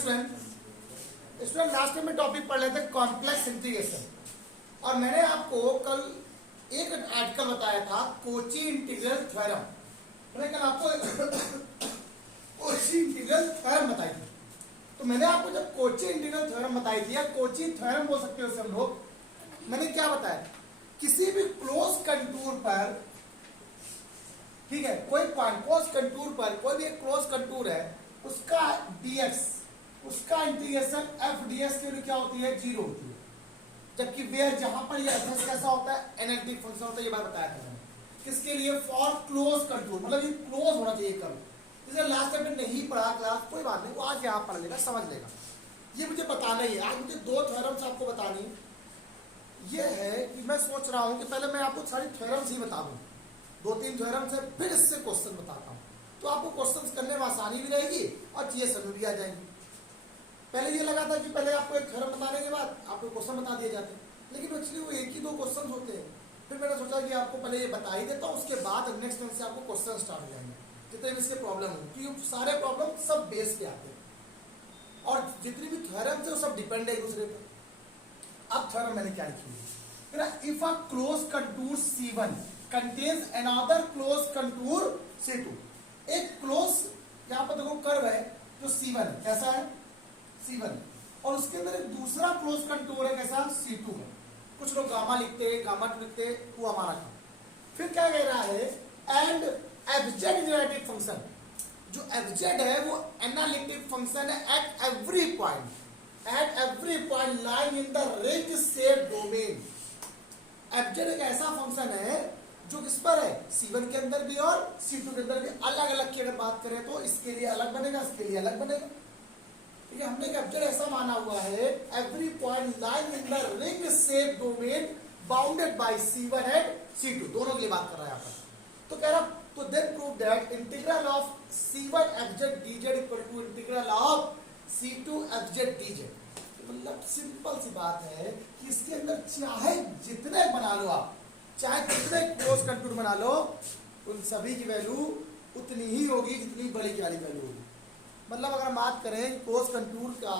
Student last में topic पढ़ लेते कॉम्प्लेक्स इंटीग्रेशन। और मैंने आपको कल एक आर्टिकल बताया था कोची इंटीग्रल थ्योरम। मैंने कल आपको कोची इंटीग्रल थ्योरम बताई थी। तो मैंने आपको जब कोची इंटीग्रल थ्योरम बताई थी या कोची थ्योरम बोल सकते हो उसे हम लोग, मैंने क्या बताया, किसी भी क्लोज कंटूर पर, ठीक है, कोई पॉइंट क्लोज कंटूर पर कोई भी एक क्लोज कंटूर है, उसका dx, उसका इंटीग्रेशन f ds के लिए क्या होती है, 0 होती है। जबकि वेयर जहां पर ये एफ कैसा होता है, एनालिटिक फंक्शन होता है, ये बात बताया था मैंने। किसके लिए, फॉर क्लोज कंटूर, मतलब ये क्लोज होना चाहिए कब। जैसे लास्ट टाइम नहीं पढ़ा क्लास, कोई बात नहीं, वो आज यहाँ पढ़ लेगा, समझ लेगा। ये मुझे बताना ही है, आज मुझे 2 थ्योरम्स आपको बतानी। ये है कि मैं सोच रहा हूँ कि पहले मैं आपको सारी थ्योरम्स ही बता दूँ, 2-3 थ्योरम्स है, फिर इससे क्वेश्चन बताता हूँ, तो आपको क्वेश्चन करने में आसानी भी रहेगी और चीजें समझ भी आ जाएंगी। पहले ये लगा था कि पहले आपको एक थ्योरम बताने के बाद आपको क्वेश्चन बता दिए जाते हैं, लेकिन एक्चुअली वो 1 ही 2 क्वेश्चन होते हैं। फिर मैंने सोचा कि आपको पहले ये बता ही देता हूँ, उसके बाद नेक्स्ट टाइम से आपको क्वेश्चन स्टार्ट हो जाएंगे, जितने भी इसके प्रॉब्लम हो, क्योंकि सारे प्रॉब्लम सब बेस पे आते हैं और जितनी भी थ्योरम्स है वो सब डिपेंड है एक दूसरे पर। अब थ्योरम मैंने क्या लिखी है, if a close contour C1 contains another close contour C2। एक क्लोज, यहाँ पर देखो कर्व है जो C1 है, कैसा है C1, और उसके अंदर एक दूसरा क्लोज कंटूर है कैसा, C2 है। कुछ लोग गामा लिखते हैं, गामा 2 लिखते हैं, वो हमारा काम। फिर क्या कह रहा है, एंड fz एनालिटिक फंक्शन, जो fz है वो एनालिटिक फंक्शन है at every point lying in the ring shape domain. fz एक ऐसा फंक्शन है जो किस पर है, C1 के अंदर भी और C2 के अंदर भी। अलग अलग की अगर बात करें तो इसके लिए अलग बनेगा, इसके लिए अलग बनेगा। ठीक है, हमने कैप्चर ऐसा माना हुआ है, every point lying in the ring shape domain bounded by C1 and C2, दोनों की बात कर रहा है यहाँ पर। तो कह रहा, तो then prove that integral of C1 fz dz equal to integral of C2 fz dz। मतलब सिंपल सी बात है कि इसके अंदर चाहे जितने बना लो आप, चाहे कितने क्लोज कंटूर बना लो, उन सभी की वैल्यू उतनी ही होगी जितनी बड़ी वाली वैल्यू होगी। मतलब अगर बात करें क्लोज कंटूर का,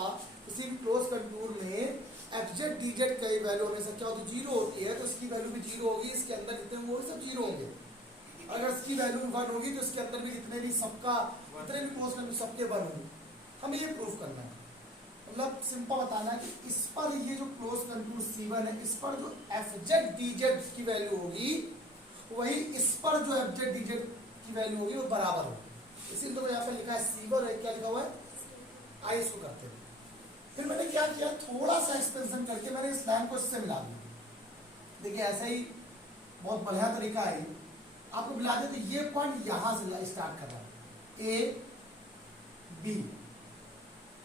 किसी भी क्लोज कंटूर में fz dz की वैल्यू हमेशा क्या होती है, 0 होती है, तो इसकी वैल्यू भी 0 होगी। इसके अंदर जितने वो सब 0 होंगे। अगर इसकी वैल्यू 1 होगी तो इसके अंदर भी जितने भी सबका, जितने भी क्लोज कंटूर सबके 1 होंगे। हमें ये प्रूफ करना है, मतलब सिंपल बताना है कि इस पर ये जो क्लोज कंटूर C1 है, इस पर जो fz dz की वैल्यू होगी, वही इस पर जो fz dz की वैल्यू होगी वो बराबर होगी। इसीलिए तो यहाँ पर लिखा है C1 है, क्या लिखा हुआ है, आई इसको करते हैं। फिर मैंने क्या किया, थोड़ा सा एक्सपेंशन करके मैंने इस लाइन को इससे मिला दिया। देखिए ऐसा ही बहुत बढ़िया तरीका है, आपको मिला दे तो ये पॉइंट यहां से स्टार्ट कर रहा है,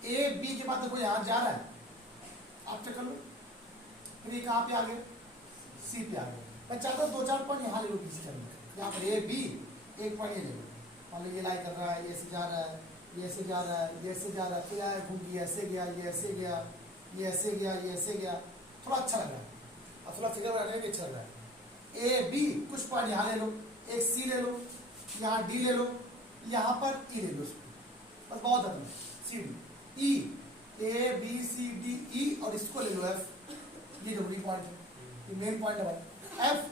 ए बी के बाद देखो यहां जा रहा है, आप चेक कर लो। फिर ये कहां पे आ गए, सी पे आ गए। मैं चाहता हूं 2-4 पॉइंट यहां ले लो, किसी यहाँ पर ए बी, एक पॉइंट ये ले लो। मान लो ये लाई कर रहा है, ये ऐसे जा रहा है, ये ऐसे जा रहा है, ये ऐसे जा रहा है, फिर आया घूम के ऐसे गया, ये ऐसे गया, ये ऐसे गया, ये ऐसे गया। थोड़ा अच्छा लग रहा है, और थोड़ा फिगर बनाने में अच्छा लग रहा है। ए बी कुछ पॉइंट यहाँ ले लो, एक सी ले लो, यहाँ डी ले लो, यहाँ पर ई ले लो, बस बहुत ज्यादा। C D E, A B C D E, और इसको ले लो एफ, ये जरूरी पॉइंट है, ये मेन पॉइंट है भाई। एफ,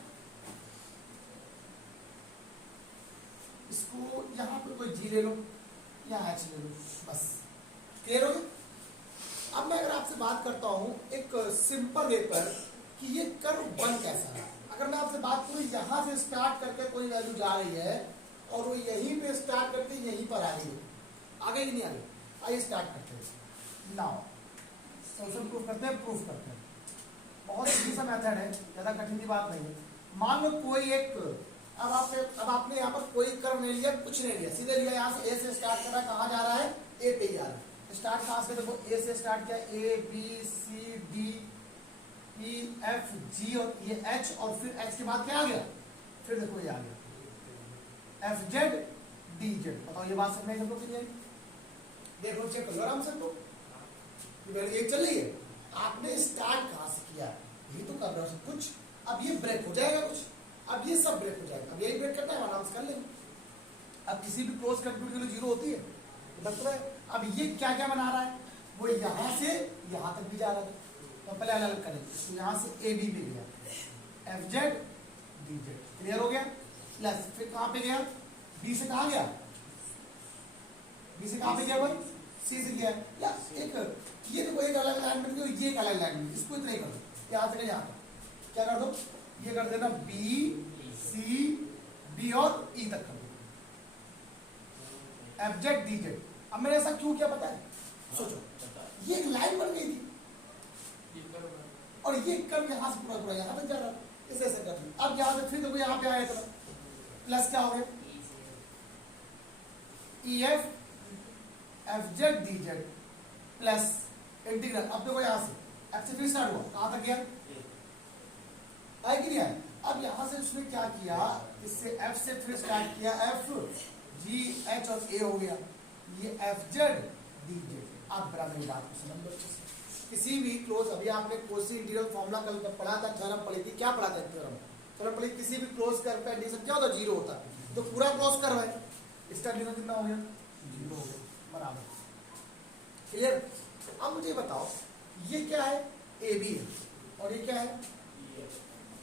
इसको यहाँ पर कोई जी ले लो, यहाँ एच ले लो, बस क्लियर हो गया। अब मैं अगर आपसे बात करता हूँ एक सिंपल वे पर कि ये कर्व बन कैसा है। अगर मैं आपसे बात करूँ, यहाँ से स्टार्ट करके कोई वैल्यू जा रही है और वो यहीं पे स्टार्ट करके यहीं पर आ रही है, आगे ही नहीं आ रही। आइए स्टार्ट करते हैं, नाउ सोल्यूशन प्रूफ करते हैं, प्रूफ करते हैं। बहुत इजी सा मेथड है, ज़्यादा कठिन की बात नहीं है। मान लो कोई एक, अब आपने यहाँ पर कोई कर्व नहीं लिया, कुछ नहीं लिया, सीधे लिया, यहाँ से ए से स्टार्ट कर रहा है, कहाँ जा रहा है, ए पे ही जा रहा है। स्टार्ट कहाँ से, देखो ए से स्टार्ट किया, A B C D E F G, और ये एच, और फिर एच के बाद क्या आ गया, फिर देखो ये आ गया एफ जेड डी जेड। बताओ ये बात समझ सबको कि नहीं? देखो चेक करो आराम से, तो ये चल रही है। आपने स्टार्ट कहाँ से किया, ये तो कर रहे हो सब कुछ। अब ये ब्रेक हो जाएगा कुछ, अब ये सब ब्रेक हो जाएगा। अब यही ब्रेक करना है, आराम से कर लेंगे। अब किसी भी क्लोज कंटूर के लिए 0 होती है, बस है। अब ये क्या क्या बना रहा है, वो यहां से यहां तक भी जा रहा था, तो पहले अलग अलग करेंगे। तो यहां से ए बी पे गया F Z D z, clear हो गया। प्लस फिर कहां पे गया, बी से कहां गया, बी से कहां पे गया भाई, सी से गया। या एक ये देखो एक अलग अलाइनमेंट को, ये एक अलग अलाइनमेंट, इसको इतना ही कर दो, यहां से यहां तक क्या कर दो, ये कर देना बी सी बी और ई तक कर दो एफ जेड डी जेड। अब मैंने ऐसा क्यों किया पता है, सोचो ये एक लाइन बन गई थी और ये कर्व यहां से पूरा पूरा यहां तक जा रहा है, इसे ऐसे कर दिया। अब यहां से फिर देखो यहां पे आया था प्लस क्या हो गया E F F Z D Z plus integral. अब देखो यहां से एफ से फिर स्टार्ट हुआ, कहां तक गया, आया कि नहीं आया। अब यहां से उसने क्या किया, इससे एफ से फिर स्टार्ट किया, एफ जी एच और ए हो गया, ये एफ जेड डी जेड। आप बराबर मेरी बात को समझ लो। किसी भी क्लोज, अभी आपने कोसी इंटीग्रल फॉर्मूला कल पढ़ा था, थ्योरम पढ़ी थी, क्या पढ़ा था थ्योरम पढ़ी, किसी भी क्लोज कर्व पे एडिशन क्या होता है, जीरो होता है। तो पूरा क्लोज कर्व है, इसका एडिशन कितना हो गया, जीरो हो गया, बराबर, क्लियर। अब मुझे बताओ ये क्या है, ए बी है और ये क्या है,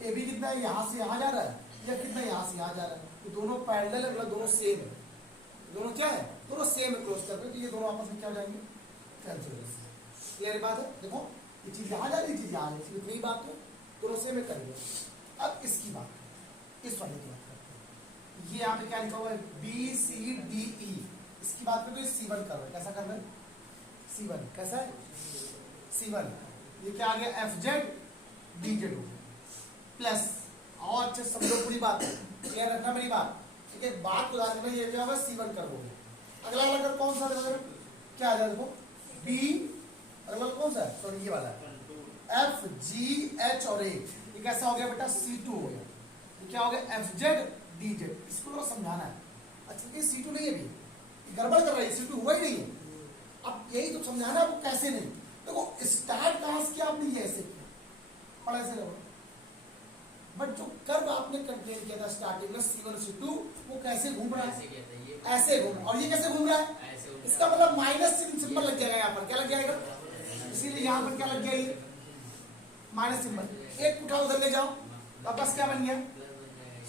ए बी कितना है, यहां से यहां जा रहा है, या कितना यहां से यहां जा रहा है, तो दोनों पैरेलल है, मतलब दोनों सेम है, दोनों क्या है, दोनों सेम है क्लोज कर्व, तो ये दोनों आपस में क्या हो जाएंगे, कैंसिल हो जाएंगे। क्लियर बात है। देखो ये चीज यहां जा रही, चीज यहां आ रही, इतनी बात हो, दोनों सेम है करेंगे। अब इसकी बात, इस वाले की बात करते हैं। ये यहाँ पे क्या लिखा हुआ है, बी सी डी ई, इसकी बात करें तो C1 कर रहे हैं, कैसा कर रहे हैं, C1 कैसा है, C1। ये क्या आ गया, एफ जेड डी जेड हो प्लस, और अच्छे समझो पूरी बात, क्लियर रखना मेरी बात, ठीक है। बात को ध्यान में, ये जो है C1 कर दोगे। अगला वाला कौन सा है, क्या आ जाए, देखो बी, अगला कौन सा है, सॉरी ये वाला है, एफ जी एच और ए, ये कैसा हो गया बेटा, C2 हो गया। ये क्या हो गया, एफ जेड डी जेड। इसको थोड़ा समझाना है। अच्छा ये C2 नहीं है, भी गड़बड़ कर रही है, C2 हुआ ही नहीं है। अब यही तो समझाना है आपको, कैसे नहीं। देखो स्टार्ट कहां से किया आपने, ये ऐसे किया, और ऐसे करो, बट जो कर्व आपने कंटेन किया था स्टार्टिंग में C1 C2, वो कैसे घूम रहा है, ऐसे घूम, और ये कैसे घूम रहा है, इसका मतलब माइनस सिंबल लग जाएगा यहाँ पर, क्या लग जाएगा, इसीलिए यहाँ पर क्या लग गया, ये माइनस सिंबल। एक उठा उधर ले जाओ, वापस क्या बन गया,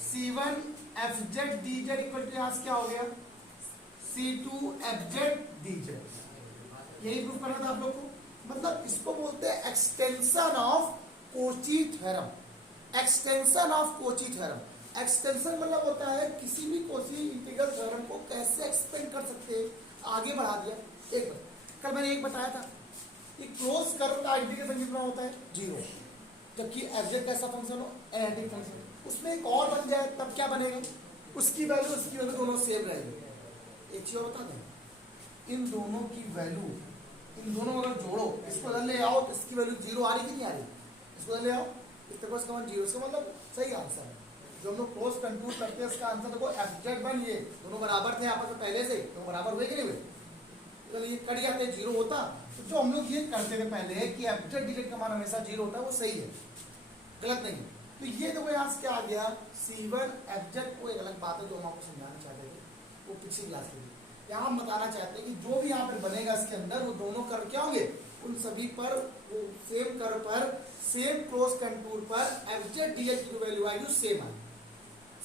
C1 F Z D Z equal to, यहां से क्या हो गया, C2 F Z D Z. यही प्रूफ करना था आप लोग को। मतलब इसको बोलते हैं extension of Cauchy theorem. Extension of Cauchy theorem, extension मतलब होता है किसी भी कोची इंटीग्रल थ्योरम को कैसे एक्सपेंड कर सकते हैं, आगे बढ़ा दिया। एक कल मैंने एक बताया था कि क्लोज कर्व का इंटीग्रेशन कितना होता है, जीरो, जबकि एफ जेड कैसा फंक्शन हो, एनालिटिक फंक्शन, उसमें एक और बन जाए तब क्या बनेगा, उसकी वैल्यू दोनों सेम रहेगी। एक चीज और बता दें, इन दोनों की वैल्यू, इन दोनों अगर जोड़ो, इसको इधर ले आओ तो इसकी वैल्यू जीरो आ रही कि नहीं आ रही, इसको इधर ले आओ, इसका मान जीरो, इसका मतलब सही आंसर है। जो हम लोग क्लोज कंक्लूड करते हैं इसका आंसर देखो, एफ जेड वन, ये दोनों बराबर थे आपस में पहले से, दोनों बराबर हुए कि नहीं हुए, तो ये कट जाते जीरो होता। तो जो हम लोग ये करते थे पहले कि एफ जेड डी जेड का मान हमेशा जीरो होता है, वो सही है, गलत नहीं। तो ये देखो यहाँ से क्या आ गया, C1 एफ जेड। को एक अलग बात है जो हम आपको समझाना चाहते थे, वो पिछली क्लास में। यहाँ हम बताना चाहते हैं कि जो भी यहाँ पर बनेगा इसके अंदर, वो दोनों कर्व क्या होंगे, उन सभी पर वो सेम कर्व पर, सेम क्लोज कंटूर पर एफ जेड डी जेड की वैल्यू सेम है,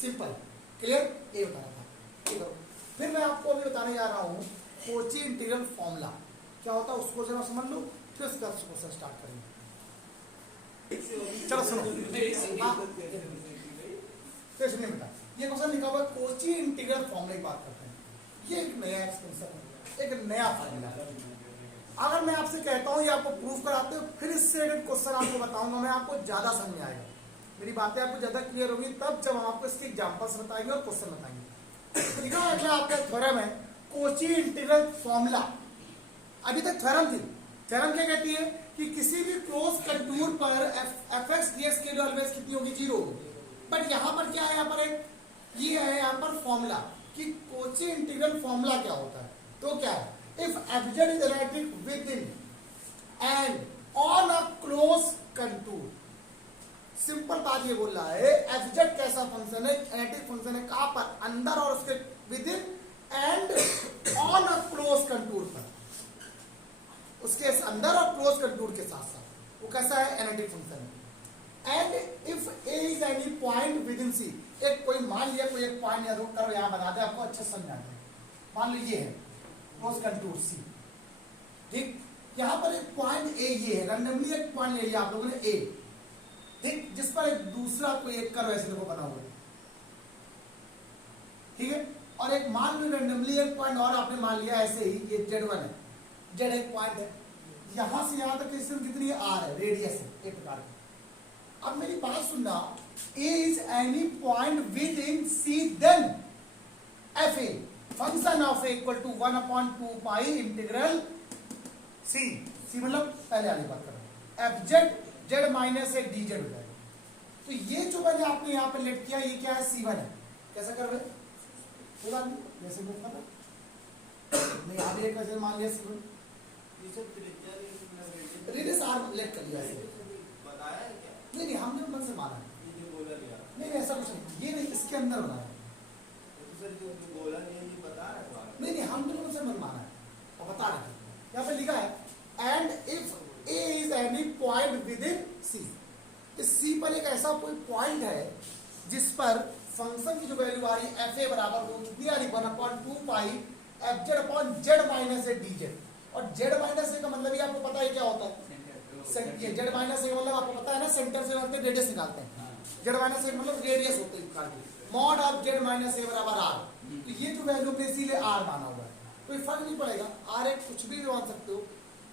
सिंपल, क्लियर। ये बताना था, ठीक है। फिर मैं आपको अभी बताने जा रहा हूँ कोची इंटीग्रल फॉर्मूला क्या होता है, उसको जरा समझ लो, फिर उसका क्वेश्चन स्टार्ट करेंगे। चलो सुनो, फिर सुनिए बेटा, ये क्वेश्चन लिखा हुआ है कोची इंटीग्रल फॉर्मूला की बात करते हैं। ये एक नया एक्सपेंशन है, एक नया फॉर्मूला। अगर मैं आपसे कहता हूँ ये आपको प्रूफ कराते हो, फिर इससे एक क्वेश्चन आपको बताऊंगा मैं, आपको ज्यादा समझ में आएगा, मेरी बातें आपको ज्यादा क्लियर होगी तब जब हम आपको इसके एग्जांपल्स बताएंगे और क्वेश्चन बताएंगे। ठीक है, अगला आपका थ्योरम है कोची इंटीग्रल फॉर्मूला। अभी तक थ्योरम थी, थ्योरम क्या कहती है कि किसी भी क्लोज कंटूर पर एफ एक्स डी एक्स की ऑलवेज कितनी होगी, जीरो होगी। बट यहाँ पर क्या है, यहाँ पर एक ये है यहाँ पर फॉर्मूला कि कोची इंटीग्रल फॉर्मूला क्या होता है। तो क्या है, if F Z is analytic with in and on a close contour. Simple बात ये बोल रहा है, एफ जेड कैसा फंक्शन है, एनालिटिक फंक्शन है, कहां पर, अंदर और उसके with in and on a close contour पर। उसके अंदर और क्लोज कंटूर के साथ साथ। वो कैसा है? एनालिटिक फंक्शन है। And if A is any point within C, एक कोई मान लिया कोई एक पॉइंट या दो करो यहां बना दे, आपको अच्छे समझ आ जाए। मान लीजिए है क्लोज कंटूर सी, ठीक, यहां पर एक पॉइंट ए ये है, रैंडमली एक पॉइंट ले लिया आप लोगों ने ए, ठीक, जिस पर एक दूसरा कोई एक कर्व ऐसे देखो बना हुआ है, ठीक है, और एक मान लो रैंडमली एक पॉइंट और आपने मान लिया ऐसे ही, ये Z1 है, Z एक पॉइंट है, यहां से यहां तक डिस्टेंस कितनी है? R है, रेडियस है एक प्रकार की। अब मेरी बात सुनना, A is any point within C, then FA function of A equal to 1/2 pi integral C, C मतलब पहले वाली बात कर रहा हूं, FZ Z माइनस एक DZ हो जाएगा। तो ये जो मैंने आपने यहाँ पे लेट किया, ये क्या है? C1 है। कैसा कर रहे? जैसे मूव कर रहे नहीं, आगे एक वजह मान लिया C1, रेडियस R लेट कर लिया ऐसे। नहीं नहीं, हमने मन से माना है, नहीं ऐसा कुछ नहीं, ये नहीं, इसके अंदर बना है, नहीं नहीं, हमने मन से मन माना है और बता रहे थे। यहाँ पे लिखा है and if A is any point within C, इस सी पर एक ऐसा कोई पॉइंट है जिस पर फंक्शन की जो वैल्यू आ रही है एफ ए बराबर वो कितनी आ रही? 1/2 pi f Z upon Z minus A D z. और जेड माइनस ए का मतलब ही आपको पता है क्या होता है? ये जेड माइनस ए मतलब आपको पता है ना, सेंटर से होते रेडियस निकालते हैं, जेड माइनस ए मतलब रेडियस होते हैं, मॉड ऑफ जेड माइनस ए बराबर आर। तो ये जो वैल्यू में इसीलिए आर माना हुआ है, कोई फर्क नहीं पड़ेगा, आर एक कुछ भी मान सकते हो।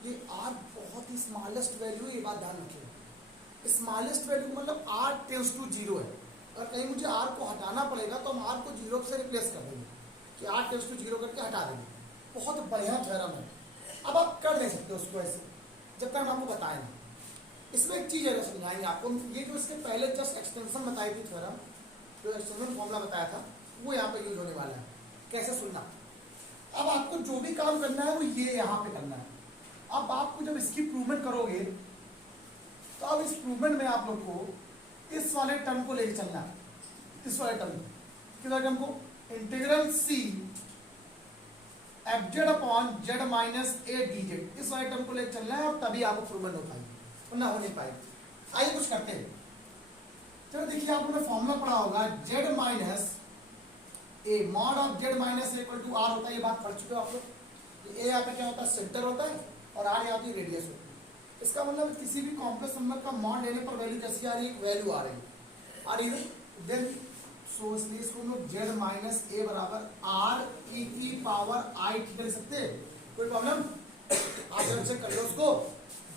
ये आर बहुत ही स्मॉलेस्ट वैल्यू, ये बात ध्यान रखिए, स्मॉलेस्ट वैल्यू मतलब आर टेंड्स टू 0 है। अगर कहीं मुझे आर को हटाना पड़ेगा तो हम आर को 0 से रिप्लेस कर देंगे, कि आर टेंड्स टू 0 करके हटा देंगे। बहुत बढ़िया थ्योरम है। अब आप कर नहीं सकते उसको ऐसे जब तक हम आपको बताएं नहीं। इसमें एक चीज है समझाएंगे आपको, ये जो इसके पहले जस्ट एक्सटेंशन बताई थी थ्योरम, जो एक्सटेंशन फॉर्मूला बताया था, वो यहाँ पे यूज होने वाला है। कैसे सुनना, अब आपको जो भी काम करना है वो ये यहाँ पे करना है। अब आपको जब इसकी प्रूवमेंट करोगे तो अब इस प्रूवमेंट में आप लोग को इस वाले टर्म को लेके चलना है, इस वाले टर्म को, किस वाले टर्म को? Integral C F Z upon Z minus A D Z, इस वाले टर्म को लेके चलना है, और तभी आपको प्रूवमेंट हो पाएगी, वरना हो नहीं पाएगी। आइए कुछ करते हैं। चलो देखिए, आपने फॉर्मूला पढ़ा होगा, Z minus A mod of Z minus equal to R होता है, ये बात पढ़ चुके हो आप लोग। ए यहाँ पे क्या होता है? सेंटर होता है, और आर यहाँ पे रेडियस होती है। इसका मतलब किसी भी कॉम्प्लेक्स नंबर का मॉड लेने पर वैल्यू कैसी आ रही है? वैल्यू आ रही है, देन सो इसलिए इसको हम लोग जेड माइनस ए बराबर आर ई की पावर आई ठीक कर सकते हैं, कोई प्रॉब्लम? आप जब से कर लो उसको,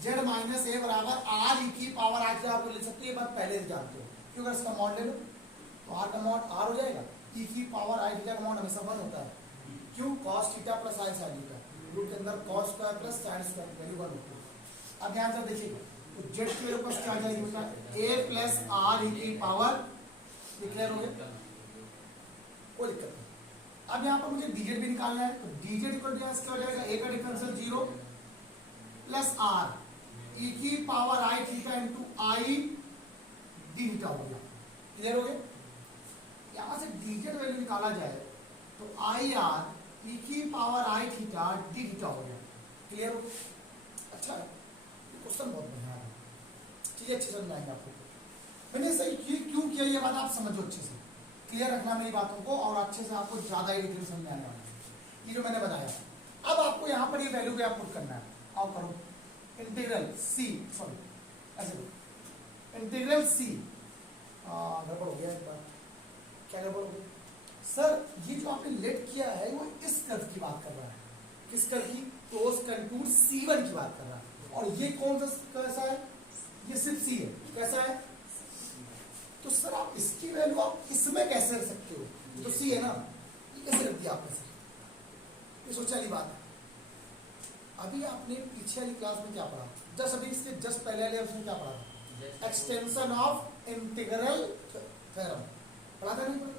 जेड माइनस ए बराबर आर ई की पावर आई की आप ले सकते हैं, बात पहले से जानते हो, क्योंकि इसका मॉड ले लो तो आर का मॉड आर हो जाएगा, ई की पावर आई थीटा का मॉड हमेशा 1 होता है, क्यों? Cos theta plus sine sine theta, root के अंदर cos square plus sine square value 1 होती है। अब ध्यान से देखिएगा, तो जेड की वैल्यू क्या आ जाएगी बेटा? ए प्लस आर ई की पावर, क्लियर हो गया, कोई दिक्कत नहीं। अब यहाँ पर मुझे डीजेड भी निकालना है, तो डीजेड इक्वल टू क्या हो जाएगा? ए का डिफरेंशियल 0 प्लस आर ई की power i theta into I D theta हो गया, क्लियर हो गया। यहां से डीजेड वैल्यू निकाला जाए तो आई आर ई की power i theta d theta हो गया, क्लियर हो गया। अच्छा है, क्वेश्चन बहुत बढ़िया है, चीजें अच्छी समझ आएंगे आपको। मैंने सही क्यों किया ये बात आप समझो अच्छे से, क्लियर रखना मेरी बातों को, और अच्छे से आपको ज्यादा ही डिटेल समझ आने वाला है ये जो मैंने बताया। अब आपको यहाँ पर ये वैल्यू भी आप पुट करना है, आओ करो, इंटीग्रल सी, सॉरी ऐसे इंटीग्रल सी, गड़बड़ हो गया एक बार, क्या गड़बड़ हो गया सर? ये जो आपने लेट किया है वो इस कर्व की बात कर रहा है, किस कर्व की? क्लोज कंटूर C1 की बात कर रहा है। और ये कौन सा कैसा है? ये सिर्फ C है, कैसा है? तो सर आप इसकी वैल्यू आप इसमें कैसे रख सकते हो? ये तो C है ना, ये कैसे रख दिया आपने सर? ये सोचने वाली बात है। अभी आपने पीछे वाली क्लास में क्या पढ़ा? जस्ट अभी इसके जस्ट पहले वाले ऑप्शन क्या पढ़ा था? एक्सटेंशन ऑफ इंटीग्रल थ्योरम पढ़ा था, नहीं पढ़ा?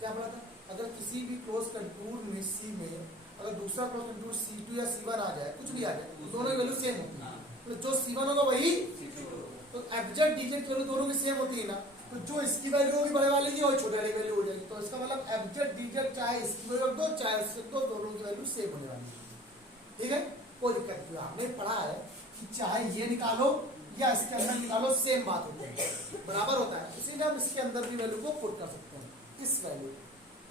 क्या पढ़ा था? अगर किसी भी क्लोज कंटूर में C में अगर दूसरा क्लोज कंटूर C2 या C1 आ जाए, कुछ भी आ जाए, तो दोनों की वैल्यू सेम होती है, तो जो C1 होगा वही, तो एफजेड डीजेड की वैल्यू दोनों की सेम होती है ना, तो जो इसकी वैल्यू होगी बड़े वाले की और छोटे वाले की वैल्यू हो जाएगी। तो इसका मतलब एफजेड डीजेड चाहे इसकी वैल्यू दो चाहे उससे दो, दोनों की वैल्यू सेम होने वाली है, ठीक है, कोई दिक्कत नहीं। आपने पढ़ा चाहे ये निकालो या इसके अंदर निकालो, सेम बात होती है, बराबर होता है। इसीलिए हम इसके अंदर भी वैल्यू को पुट कर सकते हैं, इस value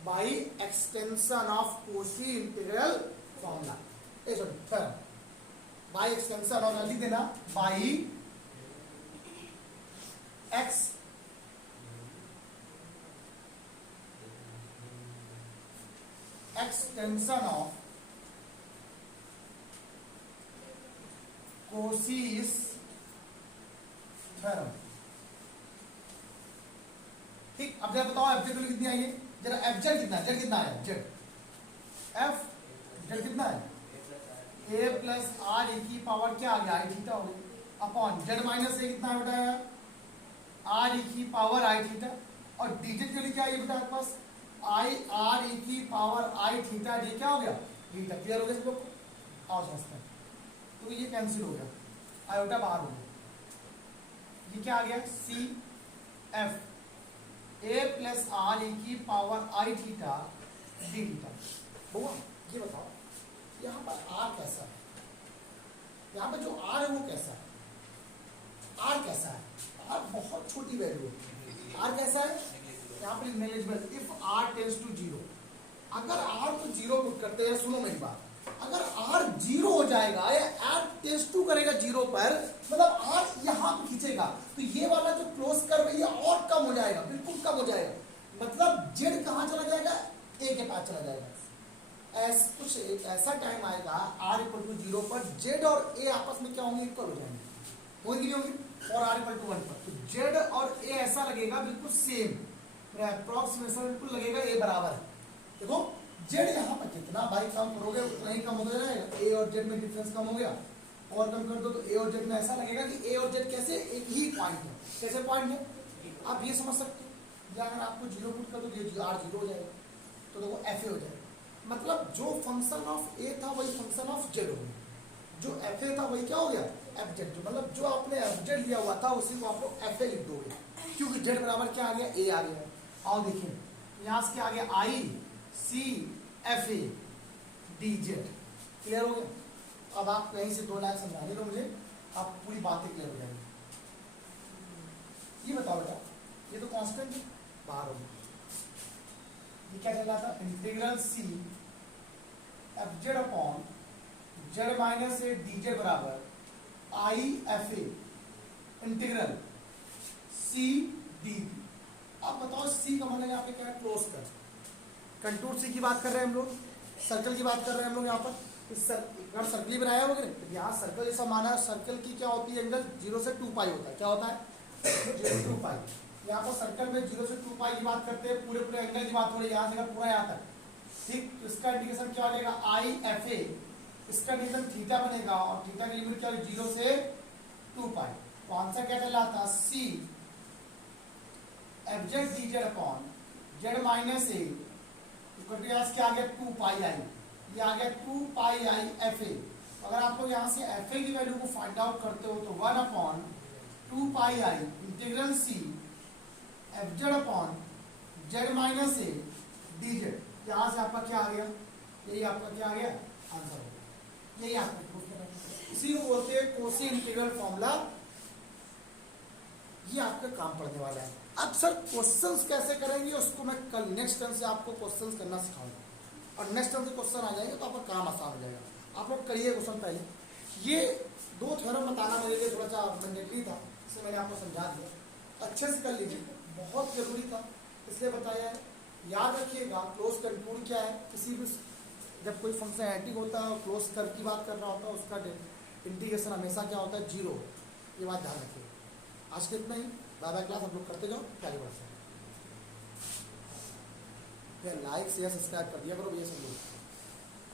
by extension of Cauchy integral formula, theorem, by extension और लिख देना by ex extension of Cauchy's theorem. ठीक, अब जरा बताओ एफ जेड वैल्यू कितनी आई है, जरा एफ जेड कितना है, जेड कितना है, जेड एफ जेड कितना है, ए प्लस आर ई की पावर क्या आ गया, आई थीटा हो गया, अपॉन जेड माइनस ए कितना है बेटा, आर ई की पावर आई थीटा, और डीजेड के लिए क्या है बेटा आपके पास, आई आर ई की पावर आई थीटा, ये क्या हो गया, थीटा। क्लियर हो गया सब लोग को, आओ समझते हैं। तो ये कैंसिल हो गया, आयोटा बाहर हो गया, ये क्या आ गया, C F A plus R E की power i theta d theta. हुआ, ये बताओ यहाँ पर आर कैसा है, यहाँ पर जो आर है वो कैसा है, आर कैसा है, आर बहुत छोटी वैल्यू है, आर कैसा है, यहाँ पर negligible, if R tends to zero, अगर आर को जीरो पुट करते हैं, सुनो मेरी बात, अगर आर जीरो हो जाएगा या आर टेंड्स टू करेगा जीरो पर, मतलब आर यहाँ पे खींचेगा, तो ये वाला जो क्लोज कर्व है ये और कम हो जाएगा, बिल्कुल कम हो जाएगा, मतलब जेड कहाँ चला जाएगा, ए के पास चला जाएगा। कुछ एक ऐसा टाइम आएगा आर इक्वल टू जीरो पर जेड और ए आपस में क्या होंगे, इक्वल हो जाएंगे, होंगी नहीं होंगी, और आर इक्वल टू 1 पर तो जेड और ए ऐसा लगेगा बिल्कुल सेम, अप्रॉक्सीमेशन बिल्कुल लगेगा ए बराबर है। देखो जेड यहाँ पर कितना भाई कम करोगे उतना ही कम होता जाएगा, ए और जेड में डिफरेंस कम हो गया, और कम कर दो तो ए और जेड में ऐसा लगेगा कि ए और जेड कैसे एक ही पॉइंट है, कैसे पॉइंट है, आप ये समझ सकते हो, अगर आपको जीरो पुट कर दो ये आर जीरो हो जाएगा, तो देखो एफ ए हो जाएगा, मतलब जो फंक्शन ऑफ ए था वही फंक्शन ऑफ जेड हो गया, जो एफ ए था वही क्या हो गया, एफ जेड, मतलब जो आपने एफ जेड लिया हुआ था उसी को आप लोग एफ ए लिख दोगे, क्योंकि जेड बराबर क्या आ गया, ए आ गया। आओ देखिए यहाँ से क्या आ गया, i C F a D z. Clear हो गया, अब आप कहीं से 2 लाख समझाने दो मुझे, आप पूरी बातें क्लियर हो जाएंगी। ये बताओ बेटा, ये तो कांस्टेंट बाहर हो गया, ये क्या चल रहा था, integral C F Z upon Z minus A D z बराबर i f a integral C d. अब बताओ सी का मतलब यहाँ पे क्या है, क्लोज कर, कंटूर सी की बात कर रहे हैं हम लोग, सर्कल की बात कर रहे हैं हम लोग यहाँ पर, अगर सर्कल ही बनाया होगा तो यहाँ सर्कल जैसा माना है, सर्कल की क्या होती है एंगल 0 से 2 पाई होता है, क्या होता है 0 से 2 पाई, यहाँ पर सर्कल में 0 से 2 पाई की बात करते हैं, पूरे पूरे एंगल की बात हो रही है, यहाँ से पूरा यहाँ तक, ठीक, तो इसका इंडिकेशन क्या बनेगा, आई एफ ए, इसका इंडिकेशन थीटा बनेगा, और थीटा की लिमिट क्या है 0 से 2 पाई, तो आंसर क्या चल रहा था, C F Z D z upon Z minus a, क्या आ गया 2 पाई आई, ये आ गया 2 पाई आई एफ ए। अगर आप लोग यहाँ से एफ ए की वैल्यू को फाइंड आउट करते हो तो 1 upon 2 pi i integral C F Z upon Z minus A D Z, यहाँ से आपका क्या आ गया, यही आपका क्या आ गया आंसर हो गया, यही आपको प्रूफ करना है, इसी को बोलते हैं कोशी इंटीग्रल फॉर्मूला। ये आपका काम पड़ने वाला है। अब सर क्वेश्चंस कैसे करेंगे उसको मैं कल नेक्स्ट टर्म से आपको क्वेश्चंस करना सिखाऊंगा, और नेक्स्ट टर्म से क्वेश्चन आ जाएंगे तो आपका काम आसान हो जाएगा। आप लोग करिए क्वेश्चन पहले, ये 2 थ्योरम बताना मेरे लिए थोड़ा सा मैंडेटरी था, इससे मैंने आपको समझा दिया, अच्छे से कर लीजिए, बहुत जरूरी था इसलिए बताया है। याद रखिएगा क्लोज कंटूर क्या है, किसी भी जब कोई फंक्शन एडिटिव होता है और क्लोज कर की बात कर रहा होता है उसका इंटीग्रेशन हमेशा क्या होता है 0, ये बात ध्यान रखिएगा। आज के इतना ही, बाय बाय क्लास आप लोग करते जाओ, आगे बढ़ सकते हैं। लाइक शेयर सब्सक्राइब कर दिया करो ये सब लोग।